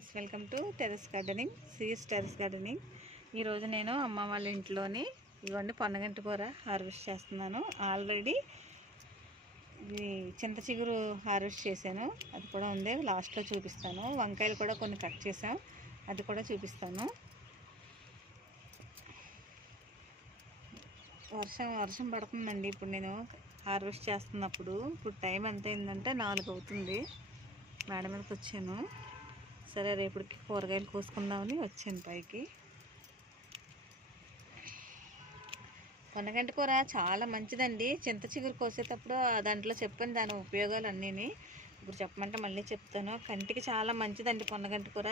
Friends, welcome to terrace gardening, CS terrace gardening. ఈరోజు నేను అమ్మ వాళ్ళ ఇంట్లోని ఇవన్నీ పొన్నగంటి కూర హార్వెస్ట్ చేస్తున్నాను. ఆల్రెడీ ఇది చింత చిగురు హార్వెస్ట్ చేశాను, అది కూడా ఉంది, లాస్ట్లో చూపిస్తాను. వంకాయలు కూడా కొన్ని కట్ చేసాం, అది కూడా చూపిస్తాను. వర్షం పడుతుందండి. ఇప్పుడు నేను హార్వెస్ట్ చేస్తున్నప్పుడు ఇప్పుడు టైం ఎంత అయిందంటే 4 అవుతుంది. మేడ మీదకి వచ్చాను. సరే రేపటికి కూరగాయలు కోసుకుందామని వచ్చాను పైకి. పొన్నగంటి కూర చాలా మంచిదండి. చింత చిగురు కోసేటప్పుడు దాంట్లో చెప్పాను దాని ఉపయోగాలు అన్నీని. ఇప్పుడు చెప్పమంటే మళ్ళీ చెప్తాను. కంటికి చాలా మంచిదండి పొన్నగంటి కూర.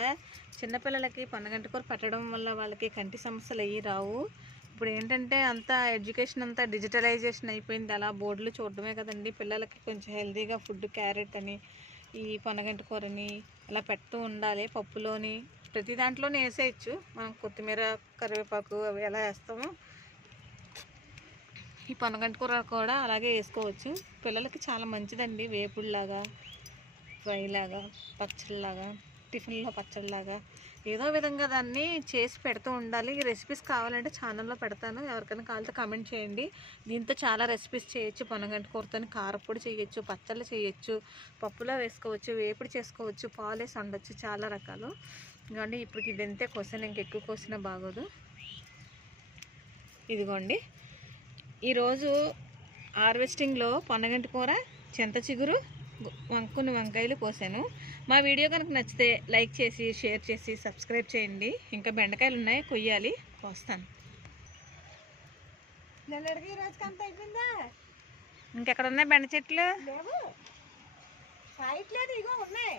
చిన్నపిల్లలకి పొన్నగంటి కూర పెట్టడం వల్ల వాళ్ళకి కంటి సమస్యలు అయ్యి రావు. ఇప్పుడు ఏంటంటే అంతా ఎడ్యుకేషన్ అంతా డిజిటలైజేషన్ అయిపోయింది. అలా బోర్డులు చూడడమే కదండి. పిల్లలకి కొంచెం హెల్తీగా ఫుడ్, క్యారెట్ అని, ఈ పొన్నగంటి కూరని ఇలా పెడుతూ ఉండాలి. పప్పులోని ప్రతి దాంట్లోనే వేసేయచ్చు. మనం కొత్తిమీర, కరివేపాకు అవి ఎలా వేస్తామో ఈ పొన్నగంటి కూర కూడా అలాగే వేసుకోవచ్చు. పిల్లలకి చాలా మంచిదండి. వేపుడులాగా, ఫ్రైలాగా, పచ్చడిలాగా, టిఫిన్లో పచ్చడిలాగా ఏదో విధంగా దాన్ని చేసి పెడుతూ ఉండాలి. ఈ రెసిపీస్ కావాలంటే ఛానల్లో పెడతాను, ఎవరికైనా కావాలంటే కామెంట్ చేయండి. దీంతో చాలా రెసిపీస్ చేయొచ్చు. పొన్నగంటి కూరతో కారప్పొడి చేయొచ్చు, పచ్చళ్ళు చేయొచ్చు, పప్పులో వేసుకోవచ్చు, వేపుడు చేసుకోవచ్చు, పాలేసి వండొచ్చు, చాలా రకాలు. ఇదిగోండి, ఇప్పుడు ఇది ఎంతే కోసాను, ఇంకెక్కువ కోసినా బాగోదు. ఇదిగోండి, ఈరోజు హార్వెస్టింగ్లో పొన్నగంటి కూర, చింత చిగురు, కొన్ని వంకాయలు కోసాను. మా వీడియో కనుక నచ్చితే లైక్ చేసి, షేర్ చేసి, సబ్స్క్రైబ్ చేయండి. ఇంకా బెండకాయలు ఉన్నాయి, కొయ్యాలి, కోస్తాను. ఇంకెక్కడ ఉన్నాయి బెండ చెట్లు? లేవు, ఇగో ఉన్నాయి.